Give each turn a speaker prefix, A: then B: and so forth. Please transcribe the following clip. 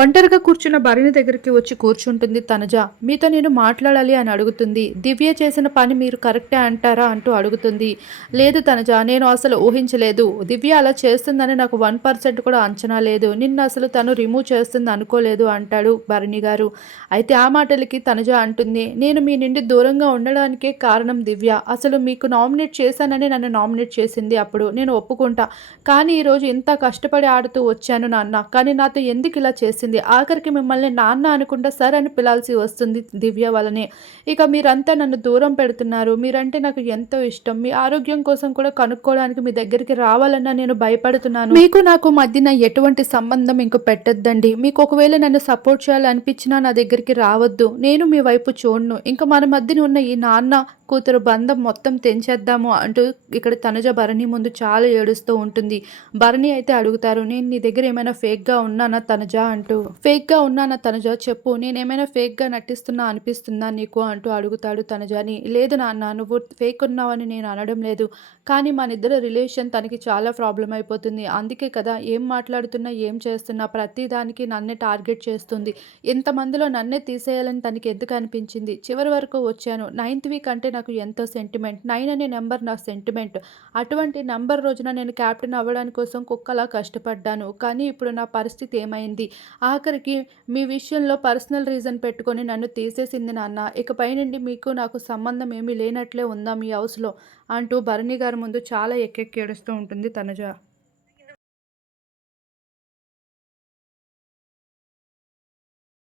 A: ఒంటరిగా కూర్చున్న భరణి దగ్గరికి వచ్చి కూర్చుంటుంది తనజ. మీతో నేను మాట్లాడాలి అని అడుగుతుంది. దివ్య చేసిన పని మీరు కరెక్టే అంటారా? అంటూ అడుగుతుంది. లేదు తనజ నేను అసలు ఊహించలేదు. దివ్య అలా చేస్తుందని నాకు వన్ పర్సెంట్ కూడా అంచనా లేదు. నిన్న అసలు తను రిమూవ్ చేస్తుంది అనుకోలేదు అంటాడు భరణి గారు. అయితే ఆ మాటలకి తనజ అంటుంది నేను మీ నుండి దూరంగా ఉండడానికే కారణం దివ్య. అసలు మీకు నామినేట్ చేశానని నన్ను నామినేట్ చేసింది అప్పుడు. నేను ఒప్పుకుంటా. కానీ ఈరోజు ఇంత కష్టపడి ఆడుతూ వచ్చాను నాన్న. కానీ నాతో ఎందుకు ఇలా చేసింది? ఆఖరికి మిమ్మల్ని నాన్న అనుకుంటా సార్ అని పిలాల్సి వస్తుంది దివ్య వలనే ఇక మీరంతా నన్ను దూరం పెడుతున్నారు. మీరంటే నాకు ఎంతో ఇష్టం. మీ ఆరోగ్యం కోసం కూడా కనుక్కోవడానికి మీ దగ్గరికి రావాలన్నా నేను భయపడుతున్నాను. మీకు నాకు మధ్యన ఎటువంటి సంబంధం ఇంక పెట్టొద్దండి. మీకు ఒకవేళ నన్ను సపోర్ట్ చేయాలనిపించినా నా దగ్గరికి రావద్దు. నేను మీ వైపు చూడను. ఇంకా మన మధ్యన ఉన్న ఈ నాన్న కూతురు బంధం మొత్తం తెంచేద్దాము అంటూ ఇక్కడ తనుజ భరణి ముందు చాలా ఏడుస్తూ ఉంటుంది. భరణి అయితే అడుగుతారు నేను నీ దగ్గర ఏమైనా ఫేక్గా ఉన్నానా తనుజ? అంటూ. ఫేక్గా ఉన్నానా తనుజ? చెప్పు నేను ఏమైనా ఫేక్గా నటిస్తున్నా అనిపిస్తుందా నీకు? అంటూ అడుగుతాడు తనుజని లేదు నాన్న నువ్వు ఫేక్ ఉన్నావని నేను అనడం లేదు. కానీ మన ఇద్దరు రిలేషన్ తనకి చాలా ప్రాబ్లం అయిపోతుంది. అందుకే కదా ఏం మాట్లాడుతున్నా ఏం చేస్తున్నా ప్రతి దానికి నన్నే టార్గెట్ చేస్తుంది. ఇంతమందిలో నన్నే తీసేయాలని తనకి ఎందుకు అనిపించింది? చివరి వరకు వచ్చాను. నైన్త్ వీక్ అంటే నాకు ఎంతో సెంటిమెంట్ నైన్ అనే నెంబర్ నా సెంటిమెంట్ అటువంటి నెంబర్ రోజున నేను క్యాప్టెన్ అవ్వడానికి కోసం కుక్కలా కష్టపడ్డాను. కానీ ఇప్పుడు నా పరిస్థితి ఏమైంది? ఆఖరికి మీ విషయంలో పర్సనల్ రీజన్ పెట్టుకొని నన్ను తీసేసింది నాన్న. ఇకపై నుండి మీకు నాకు సంబంధం ఏమీ లేనట్లే ఉందా మీ హౌస్లో అంటూ భరణి గారి ముందు చాలా ఎక్కెక్కి ఏడుస్తూ ఉంటుంది తనుజ.